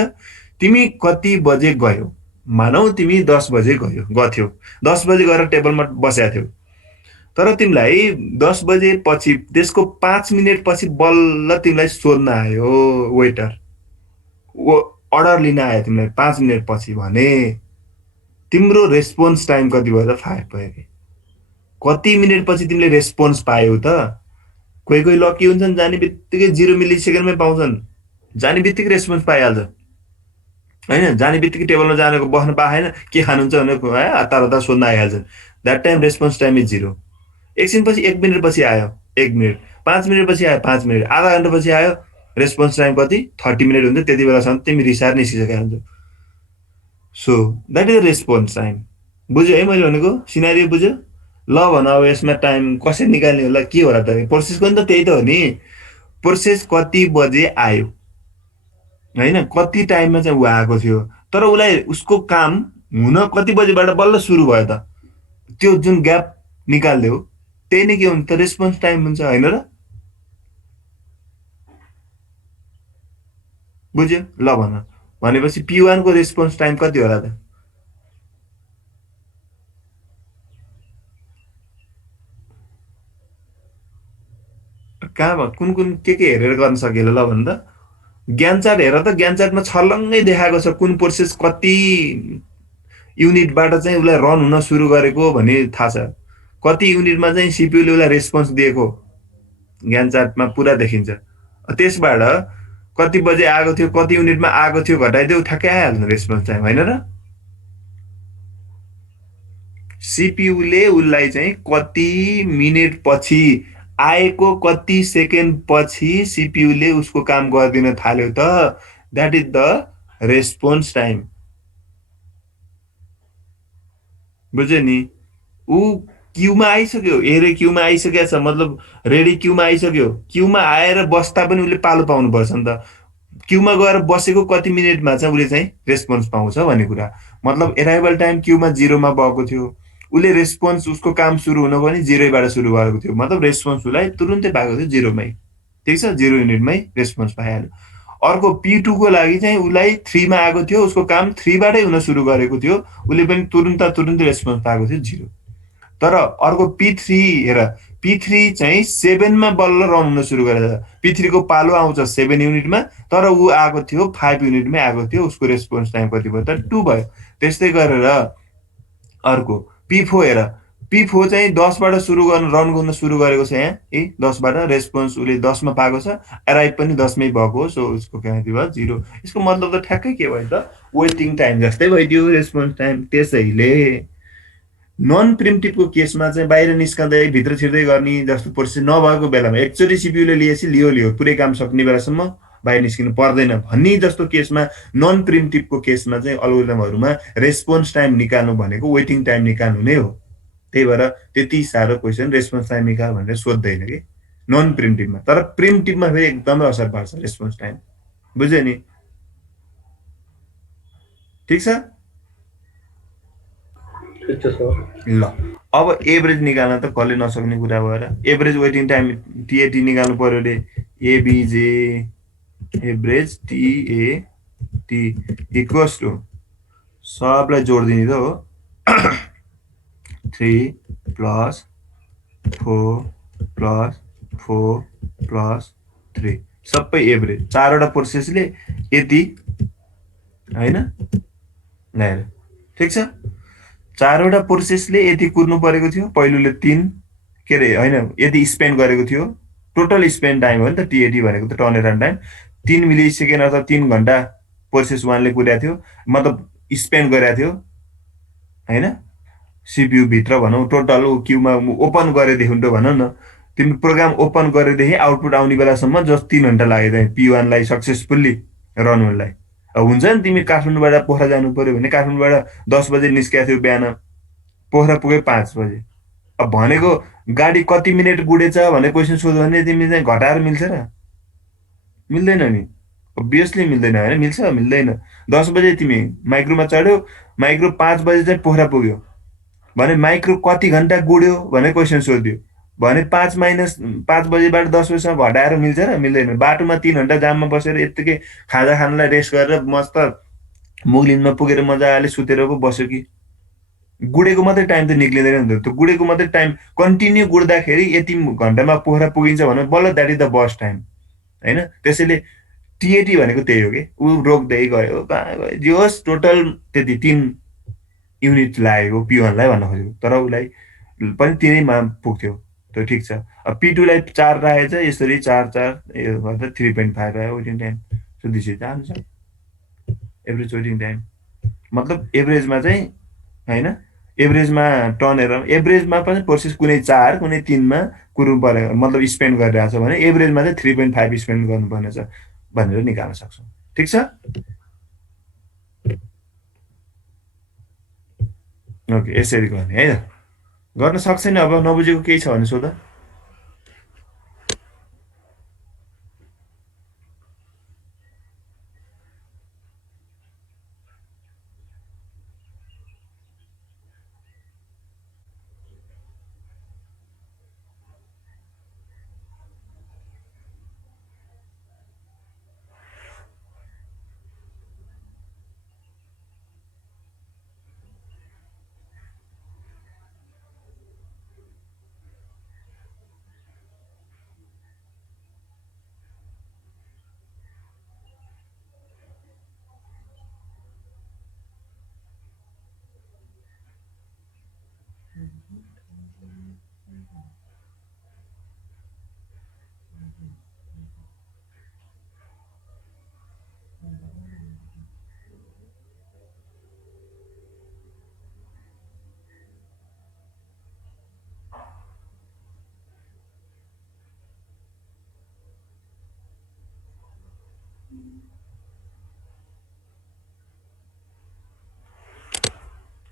तिमी कति बजे गयौ मानौ तिमी 10 बजे गथ्यौ 10 बजे गएर टेबलमा बसेका थियौ तर तिमीलाई 10 बजे पछि त्यसको 5 मिनेट पछि बल्ल तिमीलाई सोध्न आयो वेटर अर्डर लिन आयो तिमीलाई 5 मिनेट पछि भने तिम्रो रेस्पोन्स टाइम कति भयो त 5 भयो कि कति मिनेट पछि तिमीले रेस्पोन्स पायौ त कोही लकी हुन्छन् जाने बित्तिकै 0 मिली सेकेन्डमै पाउँछन् जाने बित्तिकै रेस्पोन्स पाइहाल्छ हैन जाने बित्तिकै टेबलमा जानेको बस्न पाएन के खानुहुन्छ भनेर है हतार हतार सोध्न आइहाल्छन् that time response time is 0 एकछिन पछि 1 मिनेट पछि आयो 1 मिनेट 5 मिनेट पछि आयो 5 मिनेट आधा घन्टा पछि आयो रेस्पोन्स टाइम कति 30 मिनेट हुन्छ त्यति बेलासम्म तिमी रिसार निस्किसकेका हुन्छौ so that is the response time बुझ्यो है मैले भनेको सिनारियो बुझ्यो ल भन अब यसमा टाइम कसरी निकाल्ने होला के होला त प्रोसेसको नि त त्यही त हो नि प्रोसेस कति बजे आयो हैन कति टाइममा चाहिँ उ आएको थियो तर उसलाई उसको काम हुन कति बजेबाट बल्ल सुरु भयो त, त्यो जुन ग्याप निकाल्दियो त्यही नै के हुन्छ त रेस्पोन्स टाइम हुन्छ होइन र? बुझ्यो? ल भन, भनेपछि P1 को रेस्पोन्स टाइम कति होला त? कहाँ कुन कुन के हेरेर गर्न सकिएला ल भन त? ज्ञान चार्ट हेर त, ज्ञान चार्टमा छर्लङ्गै देखाएको छ कुन प्रोसेस कति युनिटबाट चाहिँ उसलाई रन हुन सुरु गरेको भन्ने थाहा छ। कति युनिटमा चाहिँ सिपियुले उसलाई रेस्पोन्स दिएको ज्ञान चार्टमा पुरा देखिन्छ। त्यसबाट कति बजे आएको थियो, कति युनिटमा आएको थियो घटाइदियो ठ्याक्कै आइहाल्छ रेस्पोन्स टाइम होइन र? सिपियुले उसलाई चाहिँ कति मिनेट पछि आएको, कति सेकेन्ड पछि सिपियुले उसको काम गरिदिन थाल्यो त, that is the response time. बुझ्यो नि? ऊ क्यूमा आइसक्यो, एरे क्यूमा आइसकेको छ, मतलब रेडी क्यूमा आइसक्यो। क्यूमा आएर बस्दा पनि उसले पालो पाउनुपर्छ नि त। क्यूमा गएर बसेको कति मिनेटमा चाहिँ उसले चाहिँ रेस्पोन्स पाउँछ भन्ने कुरा। मतलब एराइभल टाइम क्यूमा 0 मा भएको थियो, उसले रेस्पोन्स उसको काम सुरु हुन पनि 0 बाट सुरु भएको थियो, मतलब रेस्पोन्स उसलाई तुरुन्तै पाएको थियो 0 मै। ठिक छ, 0 युनिटमै रेस्पोन्स पाइहाल्यो। अर्को P2 को लागि चाहिँ उसलाई 3 मा आएको थियो, उसको काम 3 बाटै हुन सुरु गरेको थियो, उसले पनि तुरुन्तै रेस्पोन्स पाएको थियो 0। तर अर्को P3 हेर, P3 चाहिँ 7 मा बल्ल रन हुन सुरु गरेछ। P3 को पालो आउँछ 7 युनिटमा, तर ऊ आएको थियो 5 युनिटमै आएको थियो, उसको रेस्पोन्स टाइम कति भयो त 2 भयो। त्यस्तै गरेर अर्को P4 हेर, P4 चाहिँ 10 बाट सुरु गर्न रन गर्न सुरु गरेको छ यहाँ, 10 बाट रेस्पोन्स उसले 10 मा पाएको छ, एराइभ पनि 10 मै भएको हो, सो उसको कति भयो 0। यसको मतलब त ठ्याक्कै के भयो त, वेटिङ टाइम जस्तै भइदियो रेस्पोन्स टाइम। त्यसैले नन प्रिम्प्टिभको केसमा चाहिँ बाहिर निस्कँदै भित्र छिर्दै गर्ने जस्तो प्रोसेस नभएको बेलामा एकचोटि सिपियुले लिएपछि लियो पुरै काम सक्ने बेलासम्म बाहिर निस्किनु पर्दैन भन्ने जस्तो केसमा, नन प्रिम्प्टिभको केसमा चाहिँ अल्गोरिदमहरूमा रेस्पोन्स टाइम निकाल्नु भनेको वेटिङ टाइम निकाल्नु नै हो। त्यही भएर त्यति साह्रो क्वेसन रेस्पोन्स टाइम निकाल भनेर सोध्दैन कि नन प्रिम्प्टिभमा। तर प्रिम्प्टिभमा फेरि एकदमै असर पार्छ रेस्पोन्स टाइम। बुझ्यो नि? ठिक छ? ठिक छ सर। ल अब एभरेज निकाल्न त कसले नसक्ने कुरा भएर एभरेज वेटिङ टाइम टिएटी निकाल्नु पर्यो रे। एबिजे एभरेज टिएटी इक्वल्स टु सबलाई जोडिदिने त हो 3 + 4 + 4 + 3 सबै एभरेज। चारवटा प्रोसेसले यति होइन ल, ठिक छ। चारवटा प्रोसेसले यति कुर्नु परेको थियो, पहिलोले 3 के अरे होइन यति स्पेन्ड गरेको थियो। टोटल स्पेन्ड टाइम हो नि त टिएटी भनेको त, टर्न अराउन्ड टाइम 3 मिली सेकेन्ड अथवा 3 घण्टा प्रोसेस 1 ले कुरेको थियो, मतलब स्पेन्ड गरेको थियो होइन। सिपियु भित्र भनौँ टोटल क्यूमा ओपन गरेदेखि त भनौँ न, तिमी प्रोग्राम ओपन गरेदेखि आउटपुट आउने बेलासम्म जस्ट 3 घण्टा लाग्यो P1 लाई सक्सेसफुल्ली रन हुनलाई। हुन्छ नि, तिमी काठमाडौँबाट पोखरा जानु पर्यो भने काठमाडौँबाट 10 बजे निस्केको थियो बिहान, पोखरा पुग्यो 5 बजे। अब भनेको गाडी कति मिनेट गुडेछ भन्ने क्वेसन सोध्यो भने तिमी चाहिँ घटाएर मिल्छ र? मिल्दैन नि, अभियसली मिल्दैन होइन। मिल्छ? मिल्दैन। 10 बजे तिमी माइक्रोमा चढ्यो, माइक्रो 5 बजे चाहिँ पोखरा पुग्यो भने माइक्रो कति घण्टा गुड्यो भने क्वेसन सोध्यो भने 5 - 5 बजेबाट 10 बजेसम्म घटाएर मिल्छ र? मिल्दैन। बाटोमा 3 घण्टा जाममा बसेर यत्तिकै खाजा खानलाई रेस्ट गरेर मस्त मुगलिनमा पुगेर मजाले सुतेर पो बस्यो कि गुडेको मात्रै टाइम त निक्लिँदैन नि त। त्यो गुडेको मात्रै टाइम कन्टिन्यू गुड्दाखेरि यति घण्टामा पोखरा पुगिन्छ भने बल्ल that is the burst time होइन। त्यसैले टिएटी भनेको त्यही हो कि, ऊ रोक्दै गयो कहाँ गयो जे होस् टोटल त्यति 3 युनिट लागेको P1 लाई भन्न खोजेको, तर उसलाई पनि 3 मा पुग्थ्यो, त्यो ठिक छ। अब P2 लाई 4 राखेछ, यसरी 4 गर्दा 3.5 आयो waiting time. So this is the answer, average waiting time. मतलब एभरेजमा चाहिँ होइन, एभरेजमा टर्न एराउन्ड, एभरेजमा पनि प्रोसेस कुनै 4 कुनै 3 मा कुर्नु पर्यो, मतलब स्पेन्ड गरिरहेको छ भने एभरेजमा चाहिँ 3.5 स्पेन्ड गर्नुपर्ने छ भनेर निकाल्न सक्छौँ। ठिक छ? ओके, यसरी गर्ने है त। गर्न सक्छ नि? अब नबुझेको केही छ भने सोध।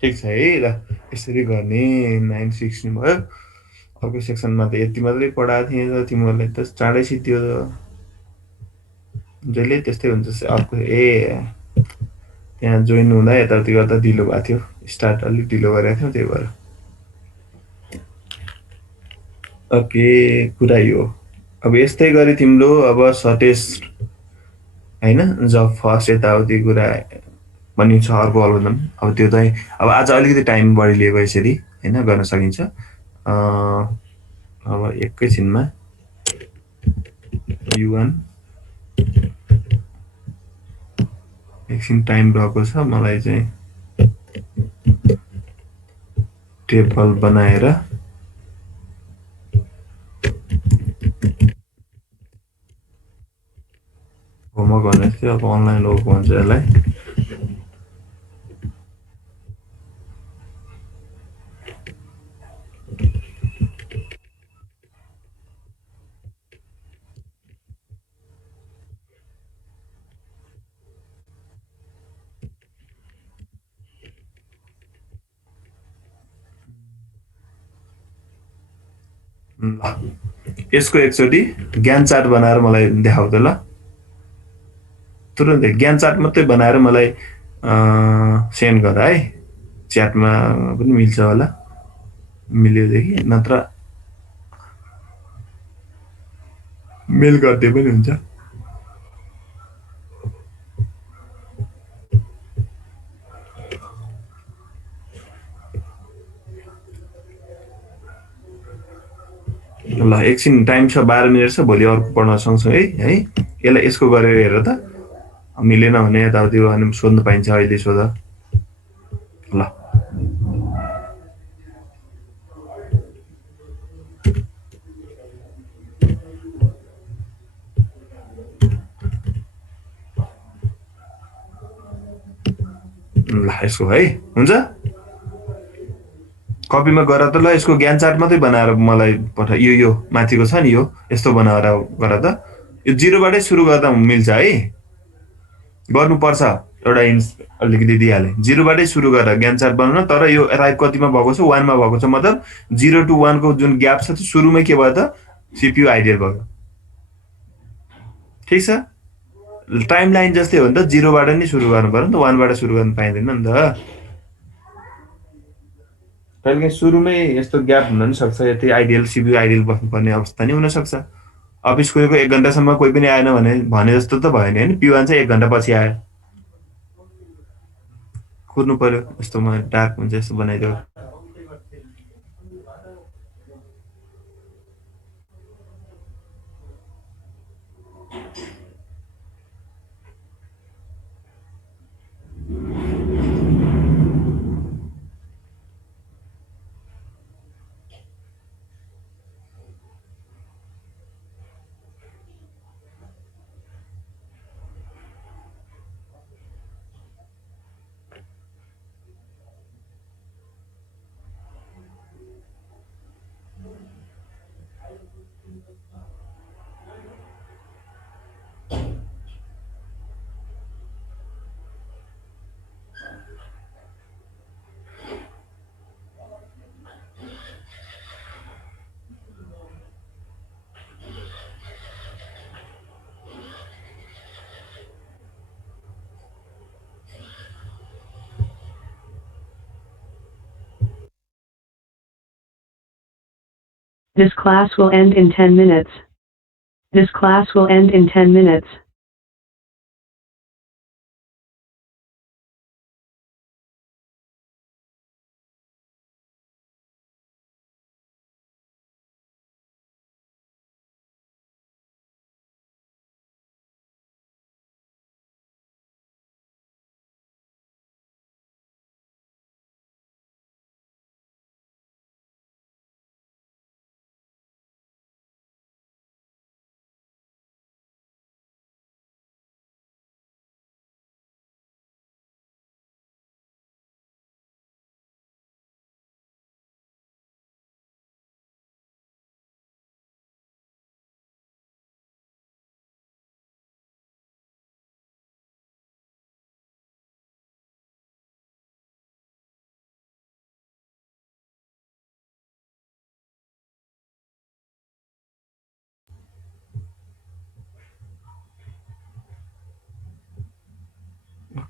ठिक छ है ल यसरी गर्ने 916 भयो अर्को सेक्सनमा त यति मात्रै पढाएको थिएँ त तिमीहरूलाई त चाँडै सिद्धियो जहिले त्यस्तै हुन्छ अर्को त्यहाँ जोइन हुँदा यताउति गर्दा ढिलो भएको थियो स्टार्ट अलिक ढिलो गरेको थियौँ त्यही भएर ओके कुरा यो अब यस्तै गरी तिम्रो अब सर्टेज होइन जब फर्स्ट यताउति कुरा पनि छ अर्को अल्गोरिदम अब त्यो चाहिँ अब आज अलिकति टाइम बढी लिएको यसरी होइन गर्न सकिन्छ अब एकैछिनमा U1 एकछिन टाइम रहेको छ मलाई चाहिँ टेबल बनाएर होमवर्क गर्ने थियो अब अनलाइन वर्क भन्छ यसलाई ल यसको एकचोटि ज्ञान चार्ट बनाएर मलाई देखाउ त ल तुरुन्तै ज्ञान चार्ट मात्रै बनाएर मलाई सेन्ड गर है च्याटमा पनि मिल्छ होला मिल्योदेखि नत्र मेल गरिदिए पनि हुन्छ ल एकछिन टाइम छ 12 मिनट छ भोलि अर्को पढ्न सँगसँगै है यसलाई यसको गरेर हेर त मिलेन भने यताउति भने सोध्नु पाइन्छ अहिले सोध ल ल यसको है हुन्छ कपीमा गर त ल यसको ज्ञान चार्ट मात्रै बनाएर मलाई पठा यो माथिको छ नि यो यस्तो बनाएर गर त यो जिरोबाटै सुरु गर्दा मिल्छ है गर्नुपर्छ एउटा अलिकति दिइहालेँ जिरोबाटै सुरु गर ज्ञान चार्ट बनाउन तर यो एराइभ कतिमा भएको छ 1 मा भएको छ मतलब 0 to 1 को जुन ग्याप छ त्यो सुरुमै के भयो त सिपियु आइडियल भयो ठिक छ टाइम लाइन जस्तै हो नि त जिरोबाट नै सुरु गर्नु पर्यो नि त 1 बाट सुरु गर्न पाइँदैन नि त कहिलेकाहीँ सुरुमै यस्तो ग्याप हुन नि सक्छ यति आइडियल सिपियु आइडियल बस्नुपर्ने अवस्था नि हुनसक्छ अफिस गएको 1 घन्टासम्म कोही पनि आएन भने जस्तो त भयो नि होइन पिवान चाहिँ 1 घन्टा पछि आयो कुर्नु पर्यो यस्तोमा डार्क हुन्छ यस्तो बनाइदियो This class will end in 10 minutes. This class will end in 10 minutes.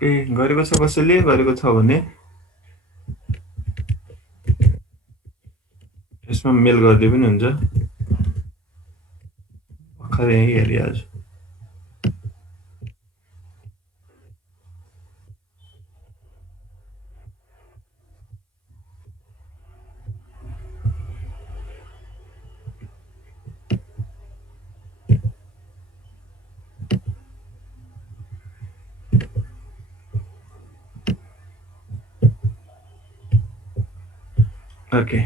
Okay गरेको छ कसैले गरेको छ भने यसमा मेल गर्दै पनि हुन्छ भर्खरै यही हेरिहाल्छु ओके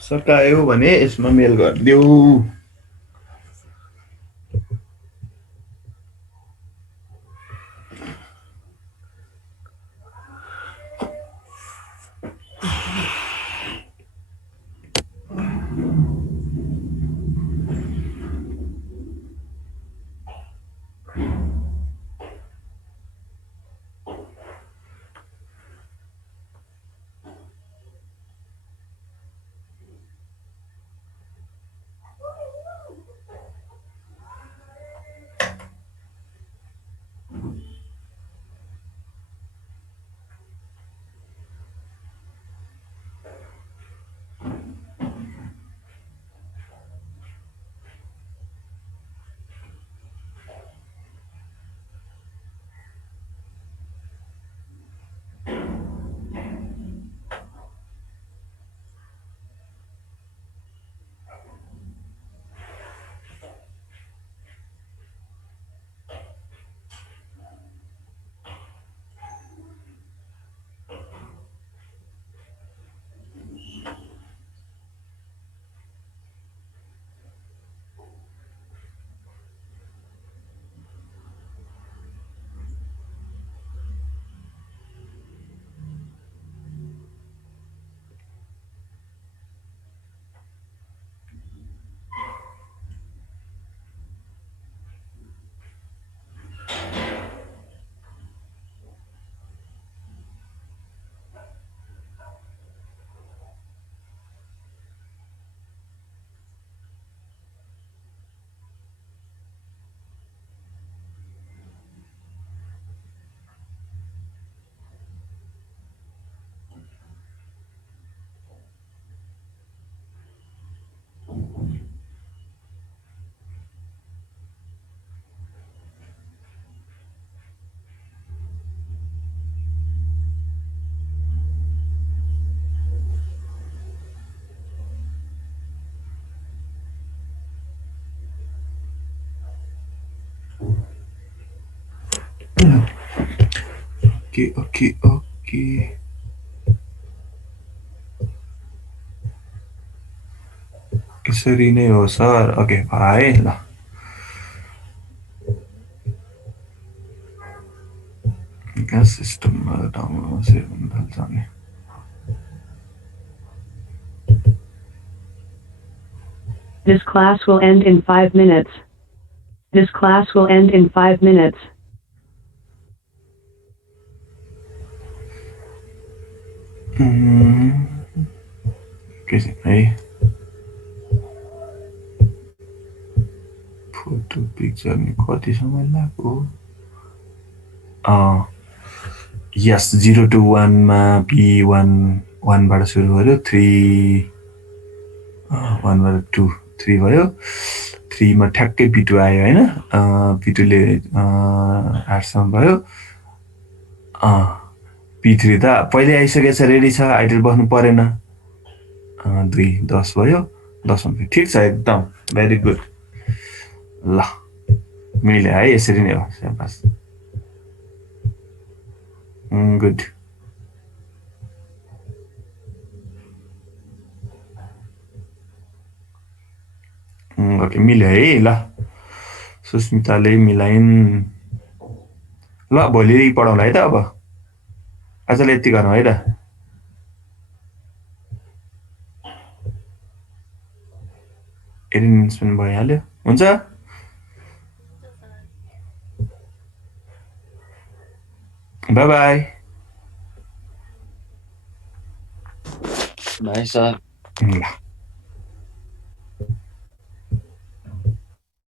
सकायो भने यसमा मेल गरिदेऊ ओके यसरी नै हो सर ओके है ल ग्यास सिस्टममा डाउनलोड सेभ हुन थाल्छ नि This class will end in 5 minutes. This class will end in 5 minutes. के छ है फोटो पिक्चर नि कति समय लाग्यो यस 0 to 1 मा P1 1 बाट सुरु गर्यो 3 1 बाट 2 3 भयो 3 मा ठ्याक्कै P2 आयो हैन P2 ले 8 सम्म भयो P3 त पहिले आइसकेछ रेडी छ आइडल बस्नु परेन 2 10 भयो 10 मा ठीक छ एकदम भेरी गुड ल मिल्यो है यसरी नै हो शाबास गुड ओके मिल्यो है ल सुस्मिताले मिलाइन् ल भोलि पढाउँला है त अब आजलाई यति गरौँ है त एटेन्डेन्स पनि भइहाल्यो हुन्छ बाई बाई भाइ सर ल